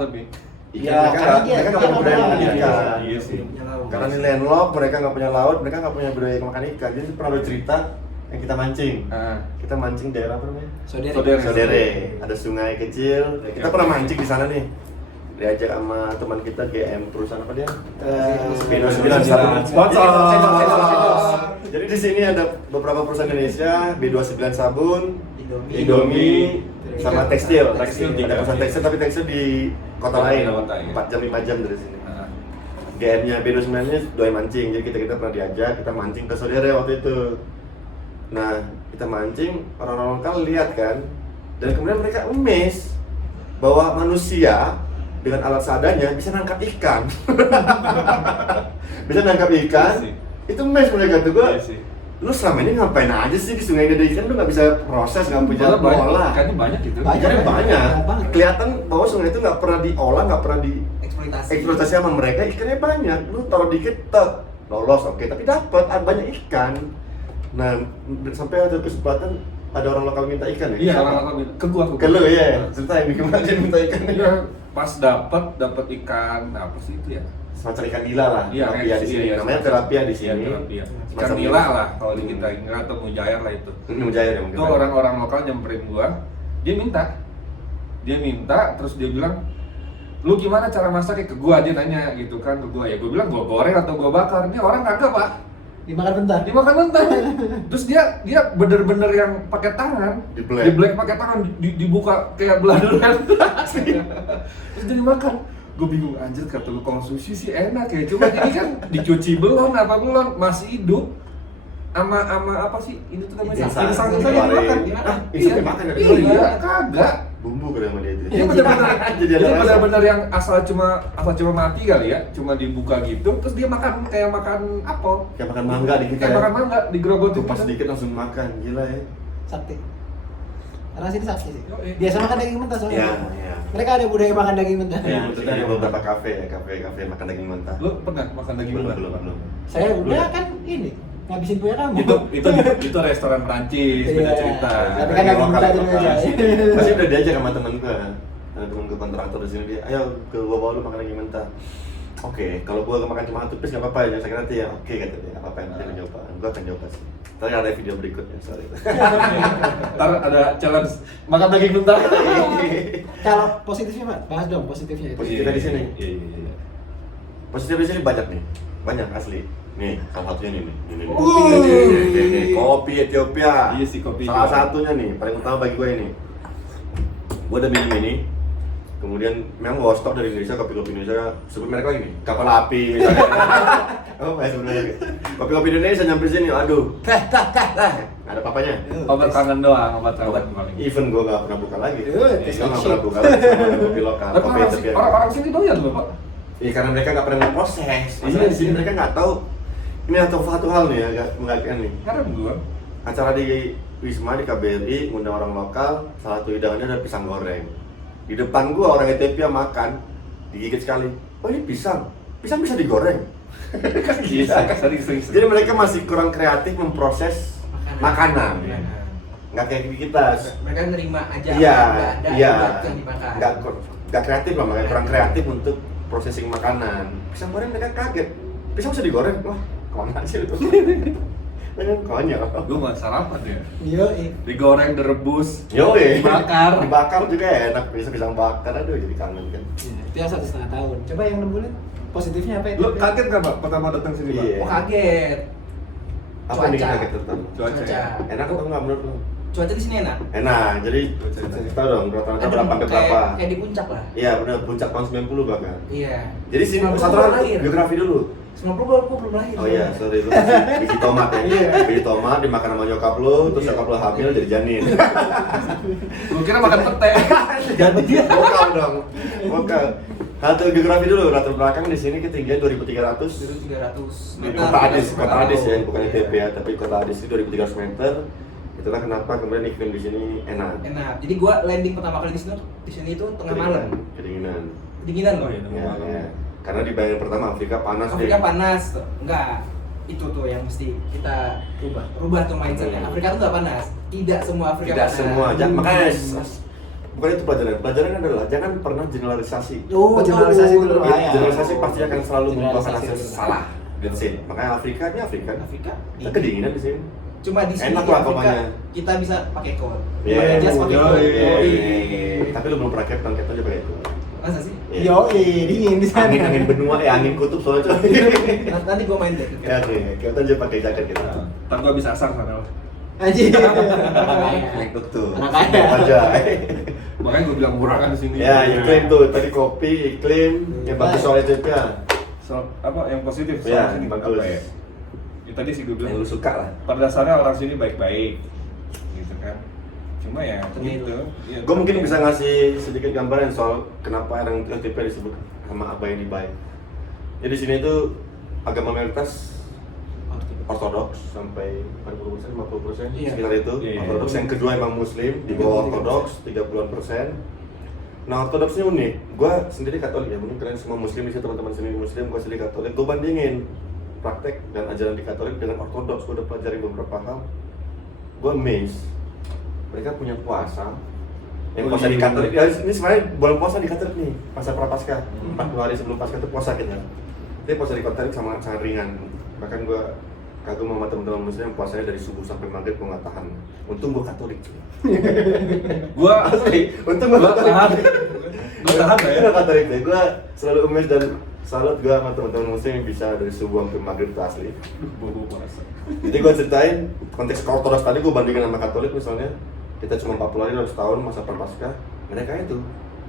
tapi. Iya, mereka nggak punya budaya makan ikan. Iya sih. Karena ini landlocked, mereka nggak punya laut, mereka nggak punya budaya makan ikan. Jadi pernah ada cerita yang kita mancing. Kita mancing daerah apa namanya? Sodere. Ada sungai kecil. Kita pernah mancing di sana nih. Diajak sama teman kita GM perusahaan apa dia? B29 Sabun. Sponsor. Jadi di sini ada beberapa perusahaan Indonesia, B29 Sabun, Indomie, sama tekstil. Ada perusahaan tekstil tapi tekstil di kota lain. 4 jam 5 jam dari sini. GM-nya B29 ini doyan mancing, jadi kita pernah diajak, kita mancing ke Sodere waktu itu. Nah, kita mancing, orang-orang lokal lihat kan, dan kemudian mereka amazed bahwa manusia dengan alat seadanya bisa nangkap ikan. Bisa nangkap ikan, itu amazed mereka tuh. Gua, lu selama ini ngapain aja sih di sungai ini ada ikan, lu nggak bisa proses, nggak punya olah. Ikannya banyak gitu. Ikannya banyak. Kelihatan bahwa sungai itu nggak pernah diolah, nggak pernah eksploitasi sama mereka. Ikannya banyak. Lu taruh dikit, lolos, oke. Tapi dapat banyak ikan. Nah, sampai ada kesempatan ada orang lokal minta ikan ya? Iya, orang lokal minta. Ke lu ya? Ceritain gimana dia minta ikan? Iya, pas dapat ikan, apa sih itu ya? Semacam ikan nila lah, tilapia di sini. Namanya tilapia di sini. Ikan nila lah kalau di kita, nila atau mujair lah itu. Mujair ya mungkin. Itu orang-orang lokal nyamperin gua, dia minta, terus dia bilang, lu gimana cara masaknya? Ke gua, dia nanya gitu kan ke gua. Ya gua bilang gua goreng atau gua bakar. Ini orang kagak, Pak. Dimakan mentah. Terus dia bener-bener yang pakai tangan, di black pakai tangan, dibuka kayak belah durian. Terus dia dimakan. Gue bingung, anjir, kata lu kalau sushi sih enak ya, cuma ini kan dicuci belum, masih hidup. Ama apa sih ini tuh namanya? Insang dimakan. Iya, kagak. Bumbu kali sama dia itu. Ini benar-benar yang asal cuma mati kali ya, cuma dibuka gitu, terus dia makan kayak makan apel. Kayak makan mangga dikit. Kayak makan mangga, digerogotin pas sedikit langsung makan, gila ya. Sakti. Karena sini sakti sih. Biasa makan daging mentah soalnya. Iya. Mereka ada budaya makan daging mentah. Iya, maksudnya ada beberapa kafe makan daging mentah. Lu pernah makan daging mentah? Belum. Saya udah kan ini ngabisin punya kamu. Itu restoran Prancis, beda cerita. Tapi kan daging mentah dulu aja. Masih udah diajak sama temen gua. Ada temen gua kontraktor di sini, dia, ayo ke gua bawa lu makan daging mentah. Oke, kalau gua makan cuma satu piece nggak apa-apa, jangan sakit hati ya. Oke kata dia, nggak apa-apa, nanti nyoba. Gua akan nyoba sih. Tapi ada video berikutnya soal itu. Ntar ada challenge makan daging mentah. Kalau positifnya Pak, bahas dong positifnya itu. Positifnya di sini. Iya. Positifnya di sini banyak nih, banyak asli. Nih, salah satunya nih. Kopi Ethiopia. Iya sih, kopi. Salah satunya nih, paling utama bagi gue ini. Gue udah minum ini. Kemudian memang gue stok dari Indonesia, kopi-kopi Indonesia. Sebut merek lagi nih, Kapal Api misalnya. Apa ya sebenarnya? Kopi-kopi Indonesia nyampe sini, aduh. Ada papanya. Obat kangen doang, obat paling. Even gue gak pernah buka lagi. Gue gak pernah buka lagi sama kopi lokal. Kopi Ethiopia. Orang sini doyan loh, Pak. Iya, karena mereka nggak pernah proses. Masalah di sini mereka nggak tahu. Ini satu hal nih agak mengagetkan nih. Karena gua Acara di Wisma di KBRI ngundang orang lokal, salah satu hidangannya ada pisang goreng. Di depan gua orang Ethiopia makan, digigit sekali. Oh ini pisang bisa digoreng. Kan gila. Sering. Jadi mereka masih kurang kreatif memproses makanan. Nggak kayak kita. Mereka nerima aja. Iya. Yang dimakan. Nggak kreatif lah, makanya kurang kreatif untuk processing makanan. Pisang goreng mereka kaget. Pisang bisa digoreng? Wah, kemana sih itu? Konyol. Gue nggak sarapan ya. Iya. Digoreng, direbus, Yoi. dibakar. Dibakar juga enak, pisang bakar. Aduh, jadi kangen kan. Itu yang 1,5 tahun. Coba yang 6 bulan. Positifnya apa itu? Lu kaget nggak, Pak, pertama datang sini, Pak? Iya. Oh kaget. Apa nih kaget tentang? Cuaca. Enak apa enggak menurut lu? Cuaca di sini enak. Enak, jadi cerita dong, rata-rata Adem, berapa sampai berapa? Kayak di puncak lah. Iya, benar puncak tahun 90 bahkan. Iya. Jadi sini 90 satu baru hal lahir. biografi dulu. 90 gua belum lahir. Oh iya, sorry lu biji tomat ya. Biji tomat dimakan sama nyokap lu, terus nyokap lu hamil jadi janin. Gue kira makan pete. Jadi vokal dong. Vokal. Satu geografi dulu, latar belakang di sini ketinggian 2300. 300 Di meter. kota Adis ya, bukan ITB ya, tapi kota Adis itu 2300 meter. Itulah kenapa kemudian iklim di sini enak. Enak. Jadi gua landing pertama kali di sini itu tengah malam. Kedinginan. Kedinginan loh. Ya. Karena di bayangan pertama Afrika panas Afrika deh. panas tuh. Enggak. Itu tuh yang mesti kita rubah tuh mindsetnya. Afrika tuh nggak panas. Tidak semua Afrika Tidak panas. semua, makanya Bukan itu pelajaran adalah jangan pernah generalisasi. Generalisasi itu berbahaya. Generalisasi pasti akan selalu membuahkan hasil salah. That's it. Makanya Afrika, kita kedinginan di sini. Cuma di sini enak lah Afrika, pokoknya. kita bisa pakai coat. Iya. Jas pakai coat. Tapi lu belum pernah captain aja pakai itu. Masa sih? Dingin di sana. Angin benua, angin kutub soalnya. Nanti gua main deh. Ya oke, kita aja pakai jaket kita. Ntar gua bisa asar sana lah. Anjir. Naik tuh. Anak kaya. Aja. Makanya gua bilang murah kan di sini. Ya, iklim tuh. Tadi kopi, iklim, yang bagus soal Ethiopia. So, apa yang positif soal Ya, sini bagus. apa ya? Ya tadi sih gua bilang Yang lu suka lah. pada dasarnya orang sini baik-baik gitu kan. Cuma ya gitu. Ya, Gue mungkin bisa ngasih sedikit gambaran soal kenapa orang Ethiopia disebut sama apa yang dibaik. Jadi di sini itu agama mayoritas Ortodoks sampai 40%, 50%, Iya. sekitar itu. Iya. Ortodoks yang kedua emang Muslim, di bawah Ortodoks 30-an%. Nah Ortodoksnya unik. Gue sendiri Katolik ya, mungkin kalian semua Muslim di sini teman-teman sendiri Muslim, gue sendiri Katolik. Gue bandingin praktek dan ajaran di Katolik dengan Ortodoks. Gue udah pelajari beberapa hal. Gue amazed. Mereka punya puasa. Yang puasa di Katolik, ya ini sebenarnya bulan puasa di Katolik nih, masa prapaskah. 40 hari sebelum Paskah itu puasa kita. Tapi puasa di Katolik sangat ringan. Bahkan gue kagum sama teman-teman Muslim yang puasanya dari subuh sampai maghrib gue nggak tahan. Untung gue Katolik. gua Asli, untung gue Katolik. Gua tahan lah ya. Gue Katolik deh. Gue selalu amazed dan salut gue sama teman-teman Muslim yang bisa dari subuh sampai maghrib itu asli. Bobo puasa. Jadi gue ceritain konteks Ortodoks tadi gue bandingin sama Katolik misalnya. Kita cuma 40 hari dalam setahun masa prapaskah. Mereka itu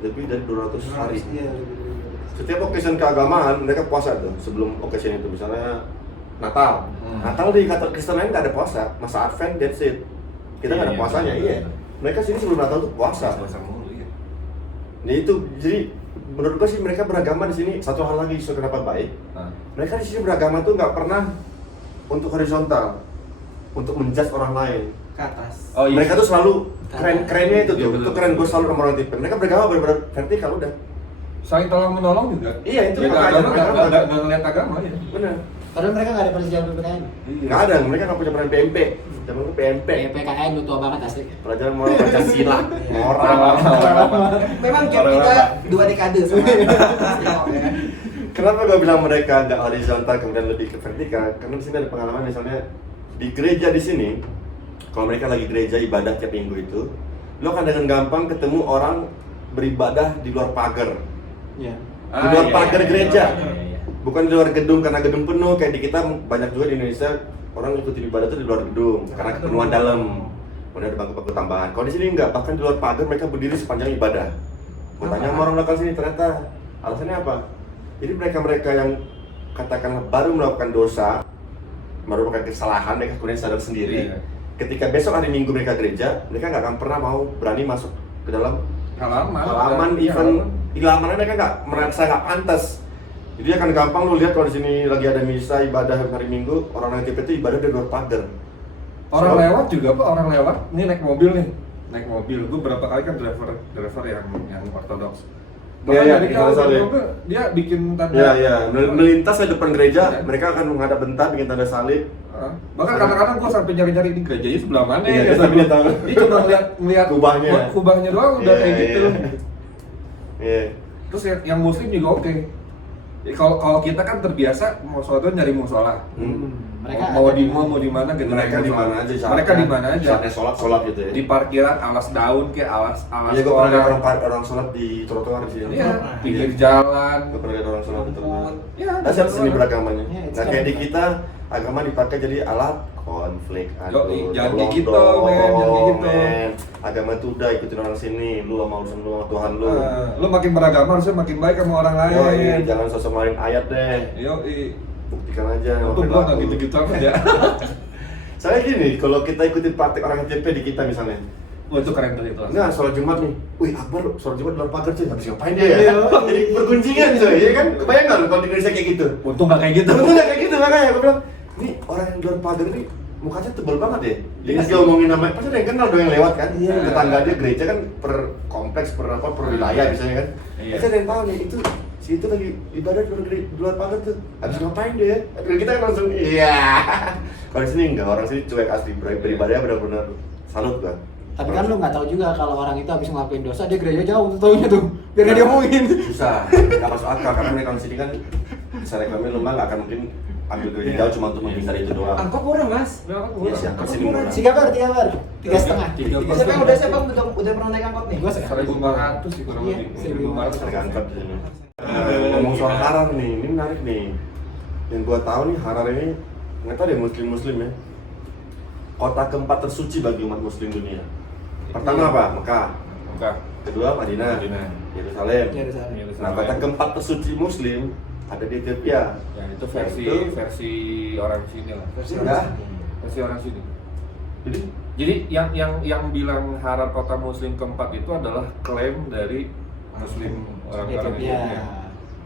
lebih dari 200 hari. Setiap occasion keagamaan mereka puasa tuh sebelum occasion itu, misalnya Natal. Natal di Katolik Kristen lain nggak ada puasa, masa Advent that's it. Kita nggak ada puasanya, iya. Mereka sini sebelum Natal tuh puasa. Puasa mulu ya. Nah itu jadi menurut gue sih mereka beragama di sini. Satu hal lagi so kenapa baik, mereka di sini beragama tuh nggak pernah untuk horizontal, untuk menjudge orang lain. Ke atas. Oh iya. Mereka tuh selalu kerennya itu Iya, tuh, betul. itu keren gue selalu sama orang tipe. Mereka beragama benar-benar vertikal udah. Saling tolong menolong juga. Iya itu Beda makanya agama mereka nggak ngeliat agama ya. benar. Padahal mereka nggak ada persetujuan PPKN. Nggak ada, mereka nggak punya peran PMP. Zaman itu PMP. PPKN lu tua banget asli. Pelajaran moral Pancasila, moral. Memang gap kita 2 dekade sebenarnya. Kenapa gue bilang mereka nggak horizontal kemudian lebih ke vertikal? Karena di sini ada pengalaman misalnya di gereja di sini, kalau mereka lagi gereja ibadah tiap minggu itu, lo akan dengan gampang ketemu orang beribadah di luar pagar, Iya. di luar pagar gereja, Iya. bukan di luar gedung karena gedung penuh kayak di kita banyak juga di Indonesia orang ikuti ibadah itu di luar gedung karena kepenuhan dalam, kemudian ada bangku-bangku tambahan. Kalau di sini enggak, bahkan di luar pagar mereka berdiri sepanjang ibadah. Gue tanya sama orang lokal sini, ternyata alasannya apa? Jadi mereka yang katakanlah baru melakukan dosa, baru melakukan kesalahan, mereka kemudian sadar sendiri. Iya. Ketika besok hari Minggu mereka gereja, mereka nggak akan pernah mau berani masuk ke dalam halaman Iya, event ilamannya, mereka nggak merasa nggak pantas. Jadi akan gampang lu lihat kalau di sini lagi ada misa ibadah hari Minggu, orang yang itu ibadah di luar pagar. Orang lewat juga apa? Orang lewat, ini naik mobil nih, naik mobil. Gue berapa kali kan driver yang ortodoks. Iya, Bahkan iya, jadi bikin kalau salib. mobil, dia bikin tanda. Ya ya, melintas di depan gereja, Iya. mereka akan menghadap bentar bikin tanda salib. Bahkan kadang-kadang gue sampai nyari-nyari di gerejanya sebelah mana Iya, ya. tapi dia tahu. Dia cuma ngeliat Kubahnya. kubahnya doang udah Iya, kayak gitu. Iya. Terus yang muslim juga oke. Jadi kalau kita kan terbiasa mau sholat nyari musola. Mereka Mau ada di mana gitu. Mereka di mana aja? Mereka di mana aja. Saatnya sholat gitu ya. Di parkiran alas daun kayak alas Iya, gue pernah lihat orang sholat di trotoar di sini. Iya, pinggir jalan. Gue pernah lihat orang sholat di trotoar. Iya, Dasar seni beragamanya. Iya, Nah kayak di kita agama dipakai jadi alat konflik. Yoi, jangan tolong kayak gitu, dong, men, jangan kayak gitu. men. Agama itu udah ikutin orang sini, lu sama urusan lu sama Tuhan lu. Lu makin beragama harusnya makin baik sama orang lain. Yoi, jangan sosok main ayat deh. Yoi. Buktikan aja. Untung gua nggak gitu-gitu amat ya. Saya gini, kalau kita ikutin praktek orang NTP di kita misalnya, Wah itu keren tuh itu. nah sholat Jumat nih, wih Akbar sholat Jumat di luar pagar cuy, habis ngapain dia ya? Iya. Jadi bergunjingan cuy, ya kan? Kebayang nggak lu kalau di Indonesia kayak gitu? Untung nggak kayak gitu. Betul nggak kayak gitu makanya gue bilang, ini orang yang di luar pagar ini mukanya tebal banget ya. Dia Iya nggak sih. ngomongin namanya, pasti ada yang kenal dong yang lewat kan? Iya. Tetangga dia gereja kan per kompleks, per wilayah misalnya kan? Iya. Pasti ada yang tahu nih itu si itu lagi ibadah di luar pagar tuh, habis ngapain dia? Kita kan langsung iya. Kalau di sini enggak, orang sini cuek asli beribadahnya benar-benar salut gua. Tapi kan lu nggak tahu juga kalau orang itu habis ngelakuin dosa dia gereja jauh tuh taunya tuh biar nggak diomongin. Susah, nggak masuk akal karena mereka di sini kan secara ekonomi lemah, nggak akan mungkin ambil gereja jauh cuma untuk menghindari itu doang. Angkot murah mas. Iya sih, angkot sini murah. 3 bar, 3,5. Siapa yang udah pernah naik angkot nih? Gua sekarang 1.500 sih kurang Iya, lebih. 1.500. Harga angkot di sini. Ngomong soal haram nih, ini menarik nih. Yang gua tahu nih haram ini nggak tahu deh muslim ya. Kota keempat tersuci bagi umat muslim dunia. Pertama apa? Mekah. Mekah. Kedua Madinah. Madinah. Yerusalem. Yerusalem. Nah, kota keempat tersuci muslim ada di Ethiopia. Ya itu versi orang sini lah. Versi orang sini. Jadi yang bilang haram kota muslim keempat itu adalah klaim dari muslim orang-orang Ethiopia.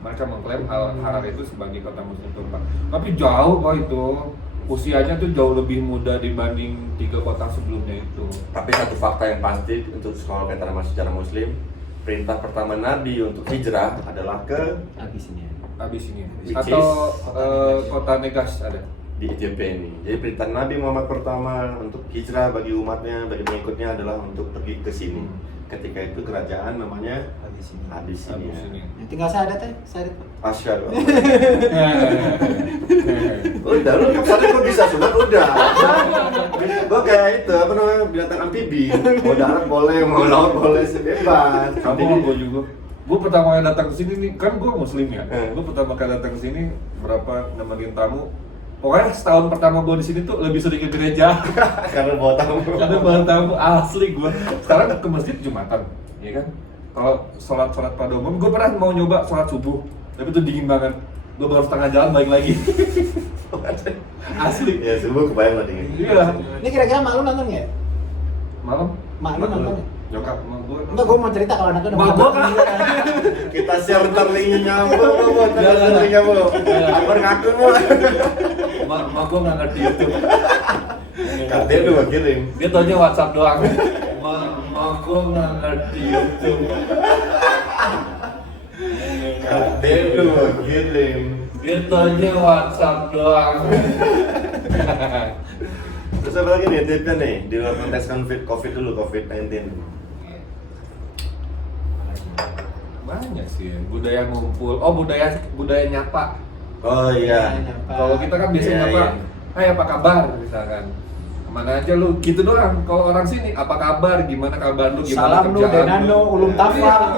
Mereka mengklaim Harar itu sebagai kota muslim keempat. Tapi jauh kok itu. Usianya tuh jauh lebih muda dibanding 3 kota sebelumnya itu. Tapi satu fakta yang pasti untuk sekolah keterangan sejarah muslim, perintah pertama Nabi untuk hijrah adalah ke Abyssinia. Which Atau is kota Negas ada. di Ethiopia ini. Jadi perintah Nabi Muhammad pertama untuk hijrah bagi umatnya, bagi pengikutnya adalah untuk pergi ke sini. Ketika itu kerajaan namanya Abyssinia. Tinggal syahadat ya, syahadat. Asyhadu. Udah, lu kesana kok bisa sunat udah. Gua kayak itu apa namanya binatang amfibi. Mau darat boleh, mau laut boleh, bebas. Sama gue juga. Gue pertama kali datang ke sini nih, kan gue muslim ya. Hmm. Gue pertama kali datang ke sini berapa nemenin tamu. Pokoknya setahun pertama gue di sini tuh lebih sering ke gereja. Karena bawa tamu. Karena bawa tamu asli gue. Sekarang ke masjid Jumatan, ya kan? Kalau sholat pada umum, gue pernah mau nyoba sholat subuh, tapi itu dingin banget. Gue baru setengah jalan balik lagi. Asli. Ya subuh kebayang lah dingin. Iya. Ini kira-kira malu nonton nggak? Malam. Malu nonton ya? Nyokap sama gue. Enggak, gue mau cerita kalau anaknya udah Mak gua kan. Kita share ntar linknya bu, share linknya bu. Akbar ngaku bu. Mak gue nggak ngerti itu. Katanya lu kirim. Dia taunya WhatsApp doang. Mak gue nggak ngerti itu. Katanya lu kirim. Dia taunya WhatsApp doang. Terus apa lagi nih tipsnya nih di luar konteks COVID dulu, COVID-19. Banyak sih budaya ngumpul. Oh budaya nyapa. Oh iya. Kalau kita kan biasanya Iya, nyapa, iya. hai apa kabar misalkan. Kemana aja lu gitu doang. Kalau orang sini apa kabar, gimana kabar lu, gimana salam lu, kerjaan denano, ulum tafa.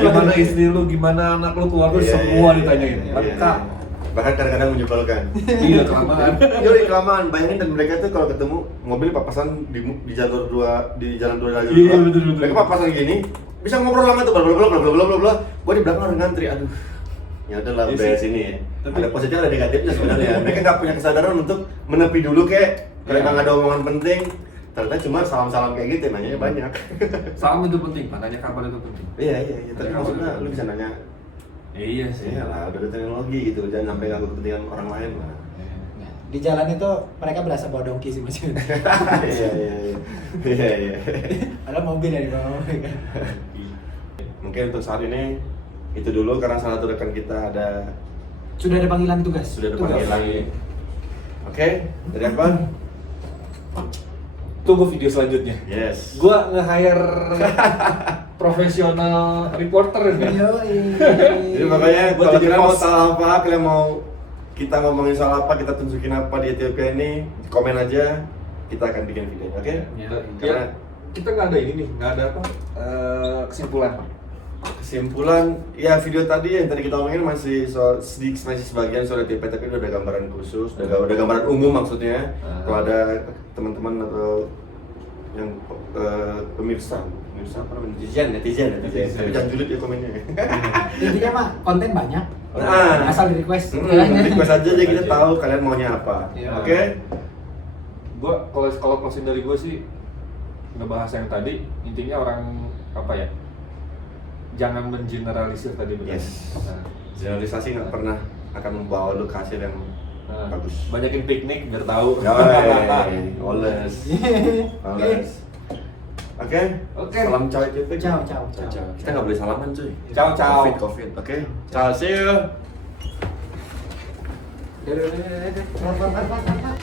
gimana istri lu, gimana anak lu, keluarga Iya, semua iya, ditanyain. iya, Lengkap. iya. Bahkan kadang-kadang menyebalkan. Iya kelamaan. Yoi kelamaan. Bayangin dan mereka tuh kalau ketemu mobil papasan di jalur dua di jalan dua jalur Iya, dua. betul. Mereka papasan gini, bisa ngobrol lama tuh bla. Gua di belakang orang ngantri, aduh. Ya udahlah Iya beres sih. ini ya. Tapi- Ada positif ada negatifnya sebenarnya. Mereka nggak punya kesadaran untuk menepi dulu kayak kalau Iya. emang ada omongan penting. Ternyata cuma salam-salam kayak gitu, nanya banyak. Salam itu penting, nanya kabar itu penting. Iya. Tapi Nanya maksudnya kabar. lu bisa nanya, Iya sih. iya lah, udah ada teknologi gitu, jangan sampai ganggu kepentingan orang lain lah. Di jalan itu mereka berasa bawa dongki sih mas. Iya. Padahal mobil ya di bawah. Mungkin untuk saat ini itu dulu karena salah satu rekan kita Sudah ada panggilan tugas. sudah ada Tugas. panggilan. Oke, dari apa? Tunggu video selanjutnya. Yes. Gua nge-hire profesional reporter nih. Jadi makanya Buat kalau jadi kalian mau host. soal apa, kalian mau kita ngomongin soal apa, kita tunjukin apa di Ethiopia ini, komen aja, kita akan bikin video, oke? Ya. Karena Kita nggak ada ini nih, nggak ada apa kesimpulan. kesimpulan, ya video tadi yang tadi kita omongin masih masih sebagian soal Ethiopia, tapi udah ada gambaran khusus, udah gambaran umum maksudnya. Kalau ada teman-teman atau yang pemirsa apa namanya, netizen, tapi jangan julid ya komennya. Intinya mah konten banyak. Nah. Asal di request. Request aja jadi kita tahu kalian maunya apa. Iya. Oke? Gua kalau closing dari gue sih ngebahas yang tadi, intinya orang apa ya? Jangan mengeneralisir tadi benar. Yes. Generalisasi nggak pernah akan membawa lu ke hasil yang bagus. Banyakin piknik biar tahu. Yoi, oles. Oke. Salam ciao Ethiopia. Ciao. Kita nggak boleh salaman cuy. Ciao. Covid. Oke. Ciao, see you. Udah.